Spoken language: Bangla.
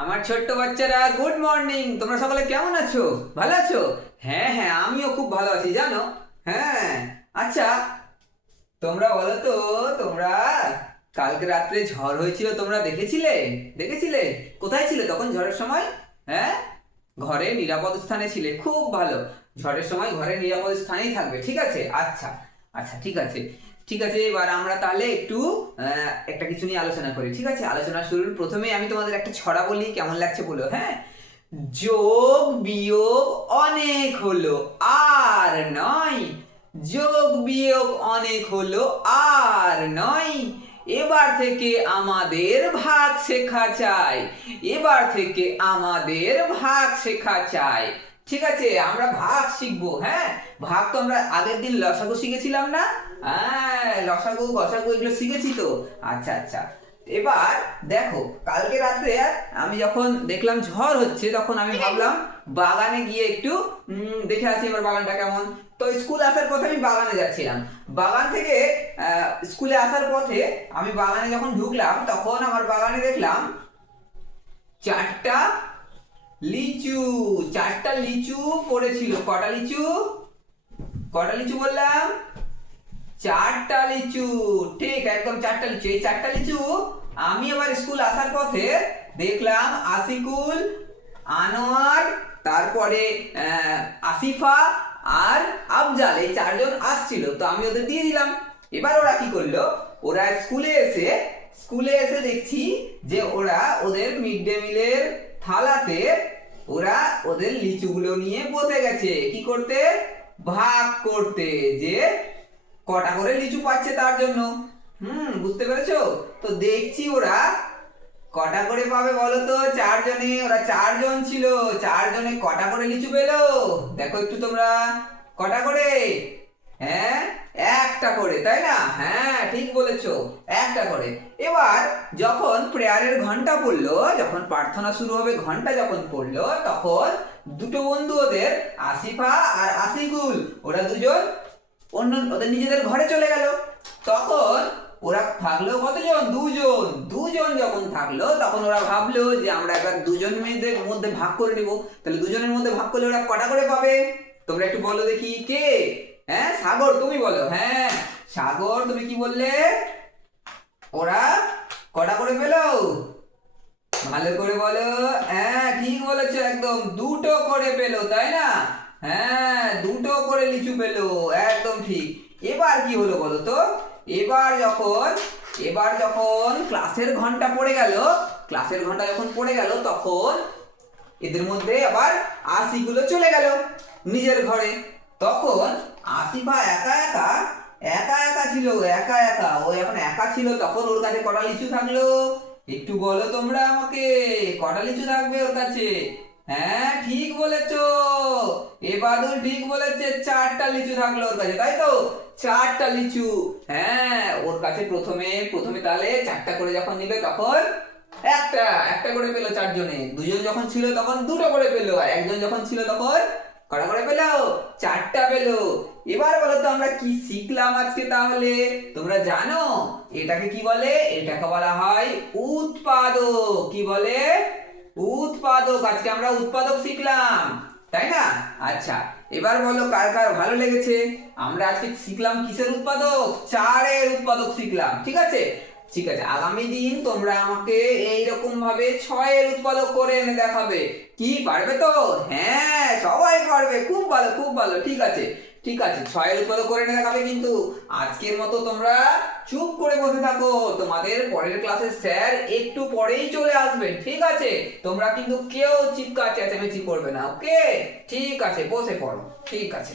আমার ছোট্ট বাচ্চারা, গুড মর্নিং। তোমরা সকলে কেমন আছো? ভালো আছো? হ্যাঁ হ্যাঁ, আমিও খুব ভালো আছি জানো। হ্যাঁ, আচ্ছা, তোমরা বলো তো, তোমরা কালকে রাত্রে ঝড় হয়েছিল, তোমরা দেখেছিলে? দেখেছিলে? কোথায় ছিলে তখন ঝড়ের সময়? হ্যাঁ, ঘরে নিরাপদ স্থানে ছিলে, খুব ভালো। ঝড়ের সময় ঘরে নিরাপদ স্থানেই থাকবে, ঠিক আছে? আচ্ছা আচ্ছা, ঠিক আছে ঠিক আছে। এবার আমরা তাহলে একটু একটা কিছু নিয়ে আলোচনা করি, ঠিক আছে? আলোচনা শুরুর প্রথমে আমি তোমাদের একটা ছড়া বলি, কেমন লাগছে বলো। হ্যাঁ, যোগ বিয়োগ অনেক হলো আর নয়, যোগ বিয়োগ অনেক হলো আর নয়, এবার থেকে আমাদের ভাগ শেখা চাই, এবার থেকে আমাদের ভাগ শেখা চাই। ঠিক আছে, আমরা ভাগ শিখবো। হ্যাঁ, ভাগ তো আমরা আগের দিন লসাগু শিখেছিলাম না? হ্যাঁ, লসাগু গসাগু এগুলো শিখেছি তো। আচ্ছা আচ্ছা, এবার দেখো, কালকে রাত্রে আমি যখন দেখলাম ঝড় হচ্ছে, তখন আমি ভাবলাম বাগানে গিয়ে একটু দেখে আসি এবার বাগানটা কেমন। তো স্কুল আসার পথে আমি বাগানে যাচ্ছিলাম। বাগান থেকে স্কুলে আসার পথে আমি বাগানে যখন ঢুকলাম, তখন আমার বাগানে দেখলাম চারটা লিচু। চারটা লিচু পড়েছিল। কটা লিচু? কটা লিচু বললাম? চারটা লিচু। ঠিক, একদম চারটা লিচু। এই চারটা লিচু আমি আবার স্কুল আসার পথে দেখলাম আশিকুল, আনোয়ার, তারপরে আসিফা আর আফজাল, এই চারজন আসছিল, তো আমি ওদের দিয়ে দিলাম। এবার ওরা কি করলো, ওরা স্কুলে এসে দেখছি যে ওরা ওদের মিড ডে মিলের থালাতে ওরা ওদের লিচুগুলো নিয়ে বসে গেছে কি করতে? ভাগ করতে, যে কটা করে লিচু পাচ্ছে তার জন্য। বুঝতে পেরেছো? তো দেখছি ওরা কটা করে পাবে বলো তো? চারজনে, ওরা চারজন ছিল, চারজনে কটা করে লিচু পেলো দেখো একটু তোমরা। কটা করে? হ্যাঁ, একটা করে, তাই না? হ্যাঁ, ঠিক বলেছো, একটা করে। এবার যখন প্রেয়ারের ঘন্টা পড়লো, যখন প্রার্থনা শুরু হবে, ঘন্টা যখন পড়লো, তখন দুটো বন্ধু ওদের, আসিফা আর আশিকুল, ওরা দুজন ওদের নিজেদের ঘরে চলে গেল। তখন ওরা থাকলো কতজন? দুজন। দুজন যখন থাকলো, তখন ওরা ভাবলো যে আমরা এবার দুজন মেয়েদের মধ্যে ভাগ করে নিব। তাহলে দুজনের মধ্যে ভাগ করলে ওরা কটা করে পাবে? তোমরা একটু বলো দেখি, কে? হ্যাঁ, সাগর, তুমি বলো। হ্যাঁ, সাগর, তুমি কি বললে? ওরা কটা করে পেলো? ভালো করে বলো। হ্যাঁ, ঠিক বলেছো, একদম দুটো করে পেলো, তাই না? হ্যাঁ, দুটো করে লিচু পেলো, একদম ঠিক। এবার কি হলো বলো তো? এবার যখন ক্লাসের ঘন্টা পড়ে গেল, ক্লাসের ঘন্টা যখন পড়ে গেল, তখন এদের মধ্যে আবার আশিগুলো চলে গেল নিজের ঘরে। তখন আসিফা একা একা, একা একা ছিল, একা একা, ও এখন একা ছিল, তখন ওর কাছে কটা লিচু থাকলো? একটু বলো তোমরা আমাকে, কটা লিচু থাকবে ওর কাছে? হ্যাঁ, ঠিক বলেছো, এবাদুল ঠিক বলেছে, চারটা লিচু থাকলো ওর কাছে, তাই তো? চারটা লিচু। হ্যাঁ, ওর কাছে প্রথমে প্রথমে তাহলে চারটা করে যখন নিল, তখন একটা একটা করে পেলো চারজনে। দুজন যখন ছিল তখন দুটো করে পেলো, আর একজন যখন ছিল তখন কটা করে পেলো? চারটা পেলো। এবার বলো তো, আমরা কি শিখলাম আজকে তাহলে? তোমরা জানো এটাকে কি বলে? এটাকে বলা হয় উৎপাদক। কি বলে? উৎপাদক। আজকে আমরা উৎপাদক শিখলাম, তাই না? আচ্ছা, এবার বলো কার কার ভালো লেগেছে? আমরা আজকে শিখলাম কিসের উৎপাদক? চারের উৎপাদক শিখলাম, ঠিক আছে? ঠিক আছে, আগামী দিন তোমরা আমাকে এইরকম ভাবে ছয়ের উৎপাদক করে এনে দেখাবে। কি, পারবে তো? হ্যাঁ, সবাই পারবে, খুব ভালো খুব ভালো। ঠিক আছে ঠিক আছে, ছয়ের উৎপাদক করে এনে দেখাবে। কিন্তু আজকের মতো তোমরা চুপ করে বসে থাকো, তোমাদের পরের ক্লাসে স্যার একটু পরেই চলে আসবে, ঠিক আছে? তোমরা কিন্তু কেউ চিৎকার চেঁচামেচি করবে না, ওকে? ঠিক আছে, বসে পড়ো, ঠিক আছে।